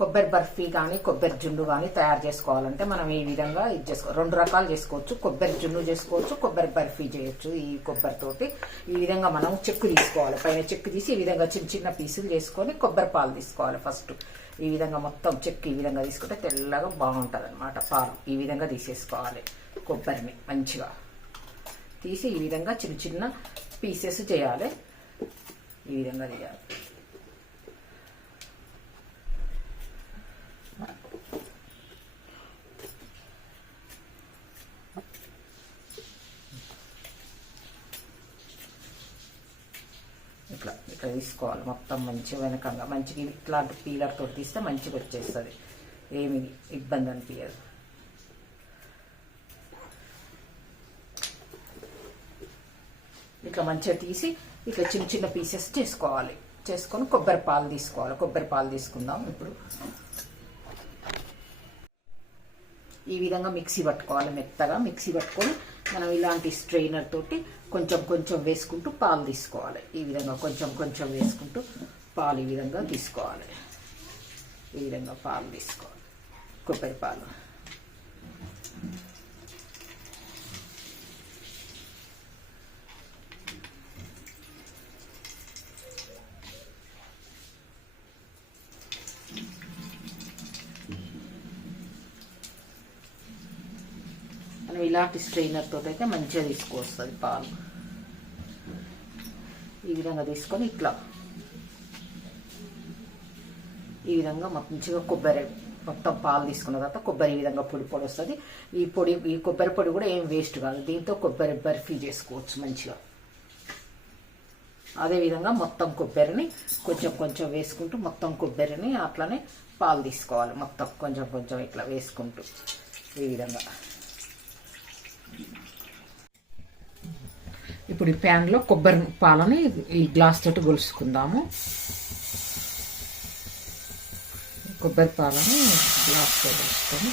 కొబ్బరి బర్ఫీ కానీ కొబ్బరి జున్ను కానీ తయారు చేసుకోవాలంటే మనం ఈ విధంగా ఇది చేసుకో 2 రకాలు చేసుకోవచ్చు. కొబ్బరి జున్ను చేసుకోవచ్చు, కొబ్బరి బర్ఫీ చేయొచ్చు. ఈ కొబ్బరితోటి ఈ విధంగా మనం చెక్కు తీసుకోవాలి. పైన చెక్కు తీసి ఈ విధంగా చిన్న చిన్న పీసులు చేసుకొని కొబ్బరి పాలు తీసుకోవాలి. ఫస్ట్ ఈ విధంగా మొత్తం చెక్కు ఈ విధంగా తీసుకుంటే తెల్లగా బాగుంటుంది అనమాట. పాలు ఈ విధంగా తీసేసుకోవాలి. కొబ్బరిని మంచిగా తీసి ఈ విధంగా చిన్న చిన్న పీసెస్ చేయాలి. ఈ విధంగా చేయాలి. ఇట్లా ఇట్లా తీసుకోవాలి మొత్తం మంచిగా వెనకంగా మంచిగా ఇట్లాంటి పీలర్ తోటి తీస్తే మంచిగా వచ్చేస్తుంది. ఏమి ఇబ్బంది అనిపించదు. ఇట్లా మంచిగా తీసి ఇట్లా చిన్న చిన్న పీసెస్ చేసుకోవాలి. చేసుకొని కొబ్బరి పాలు తీసుకోవాలి. కొబ్బరి పాలు తీసుకుందాం. ఇప్పుడు ఈ విధంగా మిక్సీ పట్టుకోవాలి. మెత్తగా మిక్సీ పట్టుకొని మనం ఇలాంటి స్ట్రెయినర్ తోటి కొంచెం కొంచెం వేసుకుంటూ పాలు తీసుకోవాలి. ఈ విధంగా కొంచెం కొంచెం వేసుకుంటూ పాలు ఈ విధంగా తీసుకోవాలి. ఈ విధంగా పాలు తీసుకోవాలి. కొబ్బరి పాలు మనం ఇలాంటి స్ట్రెయినర్ తోటి అయితే మంచిగా తీసుకొస్తుంది పాలు. ఈ విధంగా తీసుకొని ఇట్లా ఈ విధంగా మంచిగా కొబ్బరి మొత్తం పాలు తీసుకున్న తర్వాత కొబ్బరి ఈ విధంగా పొడి పొడి వస్తుంది. ఈ కొబ్బరి పొడి కూడా ఏం వేస్ట్ కాదు. దీంతో కొబ్బరి బర్ఫీ చేసుకోవచ్చు మంచిగా. అదేవిధంగా మొత్తం కొబ్బరిని కొంచెం కొంచెం వేసుకుంటూ మొత్తం కొబ్బరిని అట్లనే పాలు తీసుకోవాలి. మొత్తం కొంచెం కొంచెం ఇట్లా వేసుకుంటూ ఈ విధంగా. ఇప్పుడు ఈ ప్యాన్లో కొబ్బరి పాలని ఈ గ్లాస్ తోటి గొలుసుకుందాము. కొబ్బరి పాలని గ్లాస్ తో గొలుసుకొని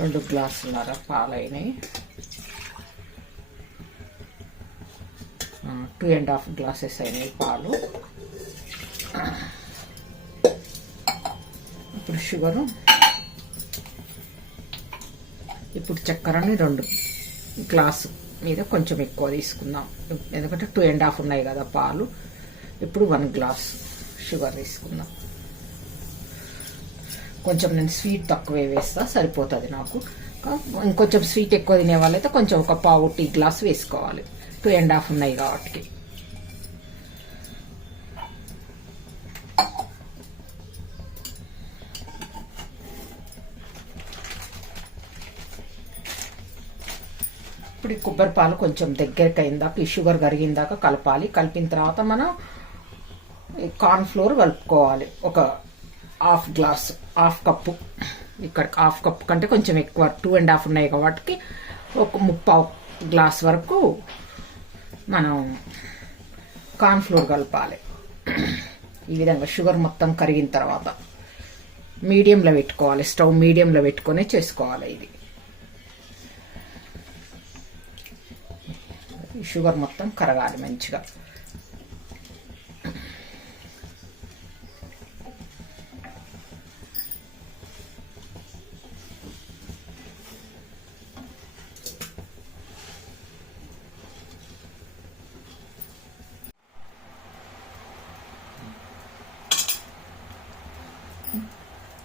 రెండు గ్లాసులన్నర పాలైనాయి. 2.5 గ్లాసెస్ అయినాయి పాలు. ఇప్పుడు షుగరు, ఇప్పుడు చక్కెరని 2 గ్లాసు మీద కొంచెం ఎక్కువ తీసుకుందాం. ఎందుకంటే 2.5 ఉన్నాయి కదా పాలు. ఇప్పుడు 1 గ్లాస్ షుగర్ తీసుకుందాం. కొంచెం నేను స్వీట్ తక్కువే వేస్తా, సరిపోతుంది నాకు. ఇంకొంచెం స్వీట్ ఎక్కువ తినే వాళ్ళైతే కొంచెం ఒక పావు టీ గ్లాస్ వేసుకోవాలి. 2.5 ఉన్నాయి కాబట్టి. ఇప్పుడు ఈ కొబ్బరి పాలు కొంచెం దగ్గరికి అయిందాక ఈ షుగర్ కరిగిందాక కలపాలి. కలిపిన తర్వాత మనం కార్న్ ఫ్లోర్ కలుపుకోవాలి. ఒక హాఫ్ కప్పు. ఇక్కడ హాఫ్ కప్పు కంటే కొంచెం ఎక్కువ 2.5 ఉన్నాయి కాబట్టి ఒక 3/4 గ్లాస్ వరకు మనం కార్న్ ఫ్లోర్ కలపాలి. ఈ విధంగా షుగర్ మొత్తం కరిగిన తర్వాత మీడియంలో పెట్టుకోవాలి. స్టవ్ మీడియంలో పెట్టుకొని చేసుకోవాలి. ఇది షుగర్ మొత్తం కరగాలి మంచిగా.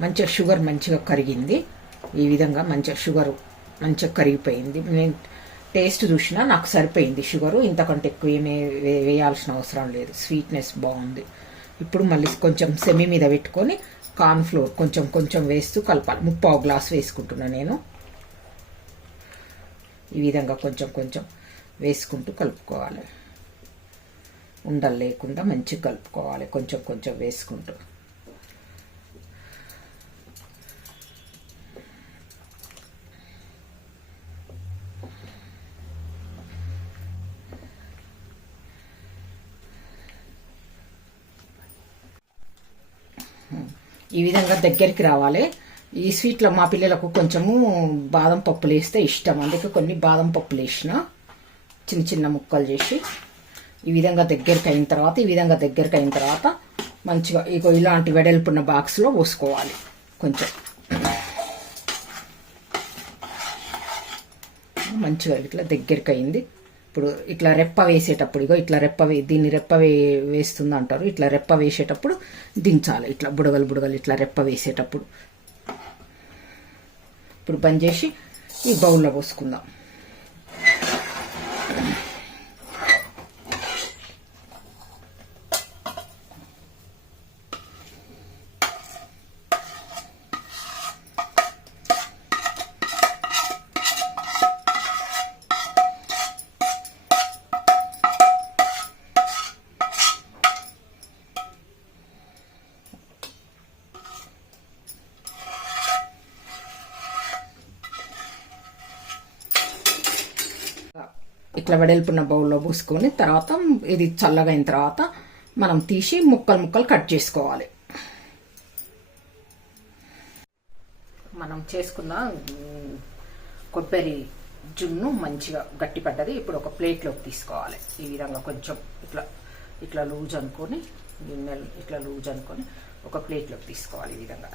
మంచిగా షుగర్ మంచిగా కరిగింది. ఈ విధంగా మంచిగా షుగర్ మంచిగా కరిగిపోయింది. నేను టేస్ట్ చూసినా నాకు సరిపోయింది షుగరు. ఇంతకంటే ఎక్కువ ఏమీ వేయాల్సిన అవసరం లేదు. స్వీట్నెస్ బాగుంది. ఇప్పుడు మళ్ళీ కొంచెం సెమీ మీద పెట్టుకొని కార్న్ ఫ్లోర్ కొంచెం కొంచెం వేస్తూ కలపాలి. 3/4 గ్లాస్ వేసుకుంటున్నా నేను. ఈ విధంగా కొంచెం కొంచెం వేసుకుంటూ కలుపుకోవాలి. ఉండలు లేకుండా మంచిగా కలుపుకోవాలి. కొంచెం కొంచెం వేసుకుంటూ. ఈ విధంగా దగ్గరికి రావాలి. ఈ స్వీట్లో మా పిల్లలకు కొంచెము బాదం పప్పులు వేస్తే ఇష్టం. అందుకే కొన్ని బాదం పప్పులు వేసిన. చిన్న చిన్న ముక్కలు చేసి ఈ విధంగా దగ్గరికి అయిన తర్వాత మంచిగా ఇలాంటి వెడల్పున్న బాక్స్లో పోసుకోవాలి. కొంచెం మంచిగా ఇట్లా దగ్గరికి అయింది. ఇప్పుడు ఇట్లా రెప్ప వేసేటప్పుడు ఇట్లా దీన్ని రెప్ప వేస్తుంది అంటారు. ఇట్లా రెప్ప వేసేటప్పుడు దించాలి. ఇట్లా బుడగలు ఇట్లా రెప్ప వేసేటప్పుడు. ఇప్పుడు బంద్ చేసి ఈ బౌల్లో పోసుకుందాం. ఇట్లా వెడల్పున్న బౌల్లో పోసుకొని తర్వాత ఇది చల్లగా అయిన తర్వాత మనం తీసి ముక్కలు కట్ చేసుకోవాలి. మనం చేసుకున్న కొబ్బరి జున్ను మంచిగా గట్టిపడ్డది. ఇప్పుడు ఒక ప్లేట్లోకి తీసుకోవాలి. ఈ విధంగా కొంచెం ఇట్లా లూజ్ అనుకొని గిన్నెలు ఇట్లా లూజ్ అనుకొని ఒక ప్లేట్లోకి తీసుకోవాలి. ఈ విధంగా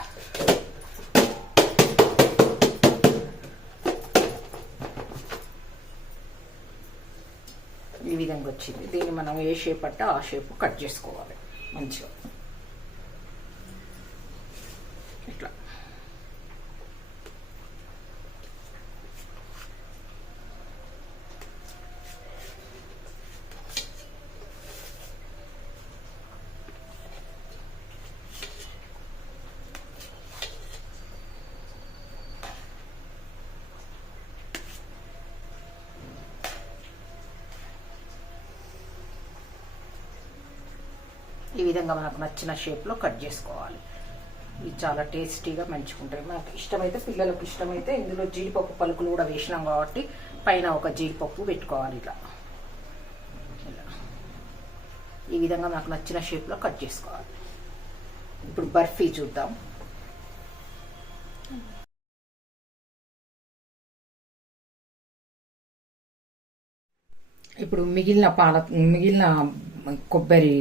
వచ్చింది. దీన్ని మనం ఏ షేప్ అంటే ఆ షేప్ కట్ చేసుకోవాలి మంచిగా. ఇట్లా ఈ విధంగా మనకు నచ్చిన షేప్లో కట్ చేసుకోవాలి. ఇది చాలా టేస్టీగా మంచిగా ఉంటాయి. మనకు ఇష్టమైతే పిల్లలకు ఇష్టమైతే ఇందులో జీడిపప్పు పలుకులు కూడా వేసినాం కాబట్టి పైన ఒక జీడిపప్పు పెట్టుకోవాలి. ఇలా ఈ విధంగా మనకు నచ్చిన షేప్లో కట్ చేసుకోవాలి. ఇప్పుడు బర్ఫీ చూద్దాం. ఇప్పుడు మిగిలిన కొబ్బరి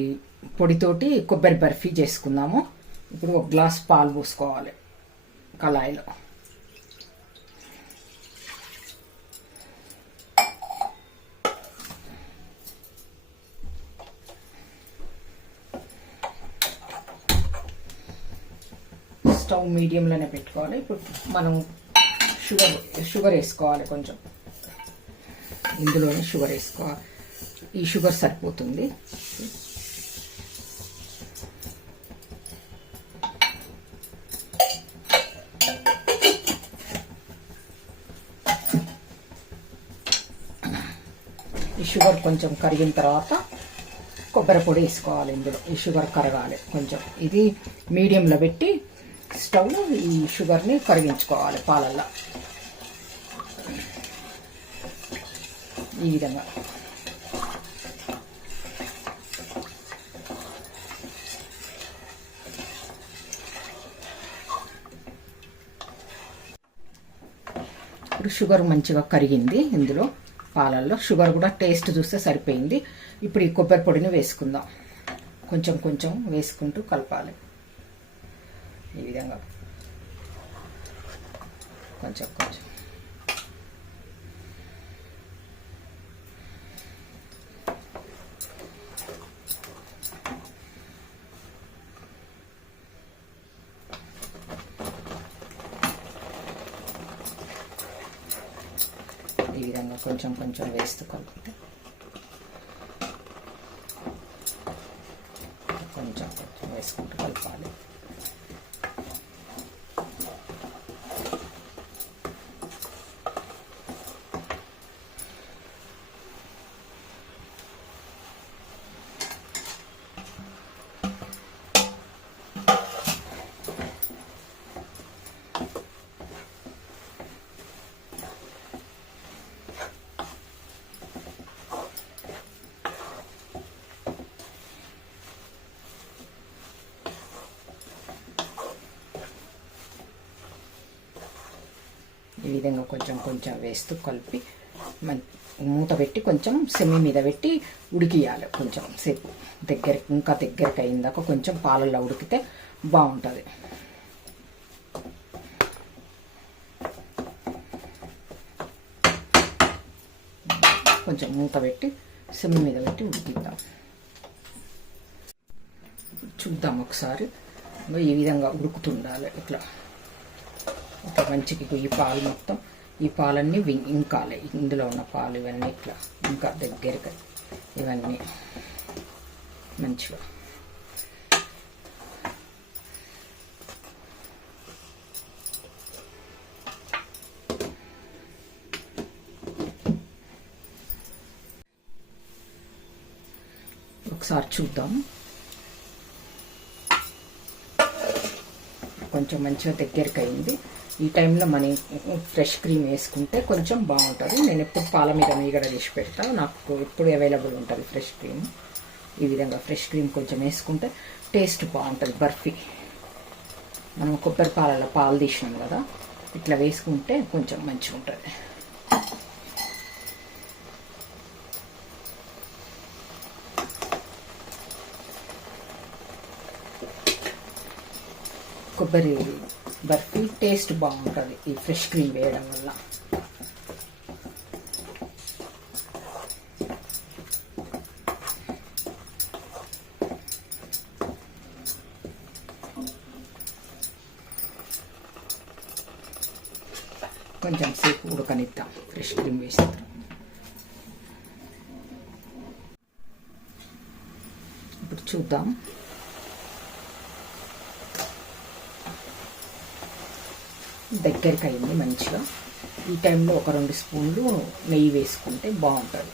పొడితోటి కొబ్బరి బర్ఫీ చేసుకుందాము. ఇప్పుడు ఒక గ్లాస్ పాలు పోసుకోవాలి కళాయిలో. స్టవ్ మీడియంలోనే పెట్టుకోవాలి. ఇప్పుడు మనం షుగర్ వేసుకోవాలి. కొంచెం ఇందులోనే షుగర్ వేసుకోవాలి. ఈ షుగర్ సరిపోతుంది. ఈ షుగర్ కొంచెం కరిగిన తర్వాత కొబ్బరి పొడి వేసుకోవాలి. ఇందులో ఈ షుగర్ కరగాలి కొంచెం. ఇది మీడియంలో పెట్టి స్టవ్లో ఈ షుగర్ని కరిగించుకోవాలి పాలల్లో. ఈ విధంగా ఇప్పుడు షుగర్ మంచిగా కరిగింది. ఇందులో పాలల్లో షుగర్ కూడా టేస్ట్ చూస్తే సరిపోయింది. ఇప్పుడు ఈ కొబ్బరి పొడిని వేసుకుందాం. కొంచెం వేసుకుంటూ కలపాలి. ఈ విధంగా కొంచెం ఈ విధంగా కొంచెం వేస్తూ కలిపితే కొంచెం వేసుకుంటూ కలపాలి. ఈ విధంగా కొంచెం వేస్తూ కలిపి మూత పెట్టి కొంచెం సెమి మీద పెట్టి ఉడికియాలి కొంచెం సేపు. ఇంకా దగ్గరికి అయిందాక కొంచెం పాలల్లో ఉడికితే బాగుంటుంది. కొంచెం మూత పెట్టి సెమి మీద పెట్టి ఉడికిద్దాం. చూద్దాం ఒకసారి. ఈ విధంగా ఉడుకుతుండాలి. ఇట్లా మంచిగా ఈ పాలు మొత్తం, ఈ పాలన్నీ ఇంకాలి. ఇందులో ఉన్న పాలు ఇవన్నీ ఇట్లా ఇంకా దగ్గరగా ఇవన్నీ మంచిగా ఒకసారి చూద్దాం. కొంచెం మంచిగా దగ్గరికి అయింది. ఈ టైంలో మన ఫ్రెష్ క్రీమ్ వేసుకుంటే కొంచెం బాగుంటుంది. నేను ఎప్పుడు పాల మీద మీగడ చేసి పెడతా, నాకు ఎప్పుడు అవైలబుల్ ఉంటుంది ఫ్రెష్ క్రీమ్. ఈ విధంగా ఫ్రెష్ క్రీమ్ కొంచెం వేసుకుంటే టేస్ట్ బాగుంటుంది. బర్ఫీ మనం కొబ్బరి పాలలో పాలు తీసినాం కదా, ఇట్లా వేసుకుంటే కొంచెం మంచిగా ఉంటుంది. కొబ్బరి బర్ఫీ టేస్ట్ బాగుంటుంది ఈ ఫ్రెష్ క్రీమ్ వేయడం వల్ల. కొంచెం సేపు ఉడకనిద్దాం ఫ్రెష్ క్రీమ్ వేసి. ఇప్పుడు చూద్దాం. దగ్గరికి అయింది మంచిగా. ఈ టైంలో ఒక 2 స్పూన్లు నెయ్యి వేసుకుంటే బాగుంటుంది.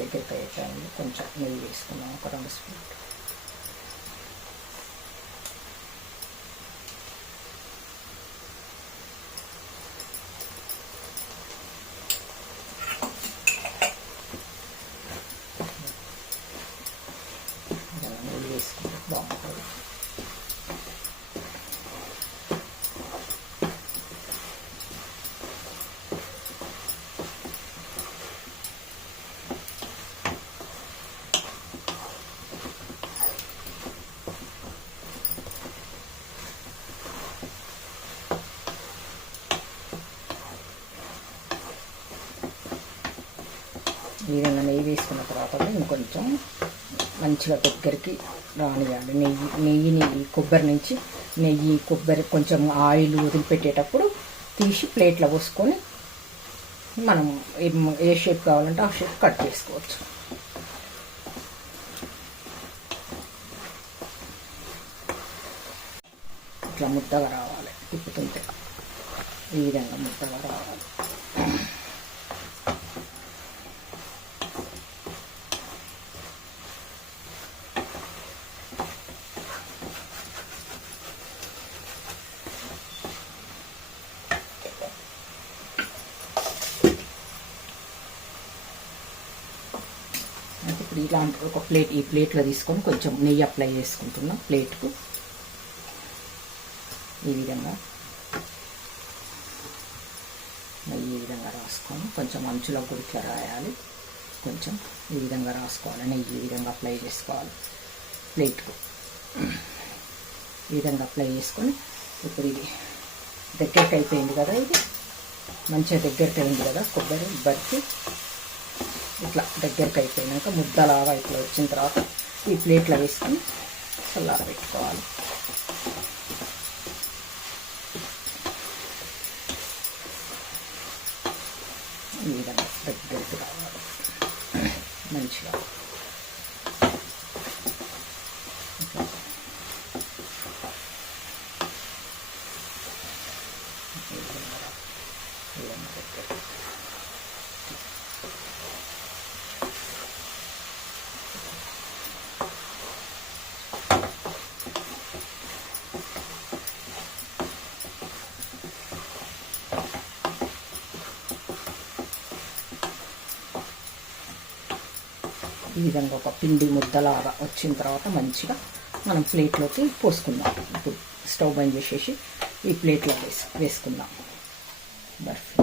దగ్గరికి అయ్యే టైంలో కొంచెం నెయ్యి వేసుకున్నాం, ఒక 2 స్పూన్లు. వేసుకుంటే బాగుంటుంది. ఈ విధంగా నెయ్యి వేసుకున్న తర్వాత ఇంకొంచెం మంచిగా దగ్గరికి రానియాలి. నెయ్యిని కొబ్బరి నుంచి కొబ్బరి కొంచెం ఆయిల్ వదిలిపెట్టేటప్పుడు తీసి ప్లేట్లో పోసుకొని మనం ఏ షేప్ కావాలంటే ఆ షేప్ కట్ చేసుకోవచ్చు. ఇట్లా ముద్దగా రావాలి, తిప్పుతుంటే ఈ విధంగా ముద్దగా రావాలి. ఇప్పుడు ఇలాంటి ఒక ప్లేట్, ఈ ప్లేట్లో తీసుకొని కొంచెం నెయ్యి అప్లై చేసుకుంటున్నాం ప్లేట్కు. ఈ విధంగా నెయ్యి ఈ విధంగా రాసుకొని కొంచెం అంచులో కూడా రాయాలి. కొంచెం ఈ విధంగా రాసుకోవాలి. నెయ్యి ఈ విధంగా అప్లై చేసుకోవాలి ప్లేట్కు. ఈ విధంగా అప్లై చేసుకొని ఇప్పుడు ఇది దగ్గరికి అయిపోయింది కదా, ఇది మంచిగా దగ్గరికి అయింది కదా కొబ్బరి బర్ఫీ. ఇట్లా దగ్గరికి అయిపోయినాక ముద్దలాగా ఇట్లా వచ్చిన తర్వాత ఈ ప్లేట్లో వేసుకొని చల్లారబెట్టుకోవాలి. ఈ విధంగా దగ్గరికి రావాలి మంచిగా. ఈ విధంగా ఒక పిండి ముద్దలాగా వచ్చిన తర్వాత మంచిగా మనం ప్లేట్లోకి పోసుకుందాం. ఇప్పుడు స్టవ్ బంద్ చేసేసి ఈ ప్లేట్లో వేసుకుందాం బర్ఫీ.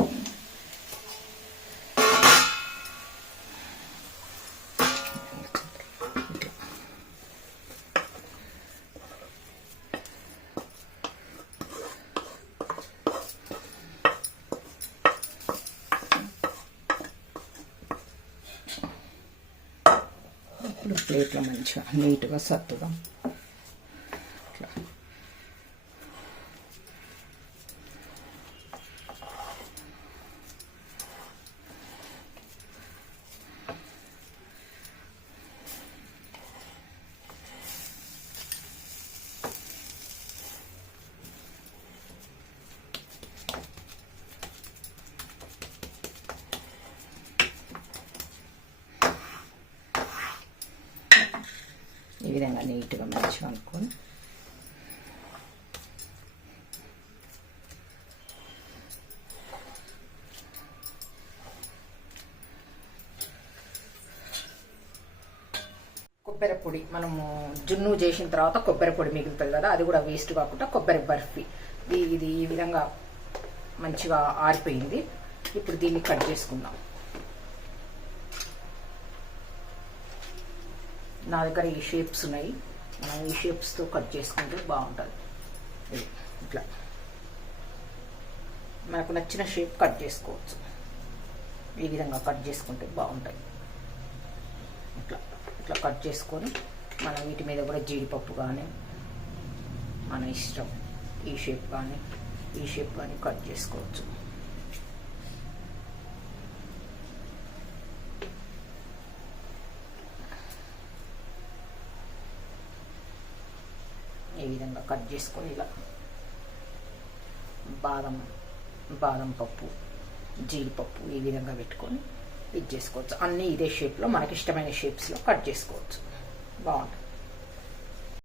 ఇప్పుడు ప్లేట్లో మంచిగా నీట్గా సర్దుదాం. ఇట్లా ఈ విధంగా నీట్గా మంచిగా అనుకొని కొబ్బరి పొడి మనము జున్ను చేసిన తర్వాత కొబ్బరి పొడి మిగులుతుంది కదా, అది కూడా వేస్ట్ కాకుండా కొబ్బరి బర్ఫీ ఇది ఈ విధంగా మంచిగా ఆరిపోయింది. ఇప్పుడు దీన్ని కట్ చేసుకుందాం. నా దగ్గర ఈ షేప్స్ ఉన్నాయి, మనం ఈ షేప్స్తో కట్ చేసుకుంటే బాగుంటుంది. ఇట్లా మనకు నచ్చిన షేప్ కట్ చేసుకోవచ్చు. ఈ విధంగా కట్ చేసుకుంటే బాగుంటాయి. ఇట్లా ఇట్లా కట్ చేసుకొని మనం వీటి మీద కూడా జీడిపప్పు కానీ మన ఇష్టం ఈ షేప్ కానీ కట్ చేసుకోవచ్చు. ఈ విధంగా కట్ చేసుకొని ఇలా బాదం పప్పు, జీడిపప్పు ఈ విధంగా పెట్టుకొని ఇది చేసుకోవచ్చు. అన్నీ ఇదే షేప్లో మనకి ఇష్టమైన షేప్స్లో కట్ చేసుకోవచ్చు. బాగుంటుంది.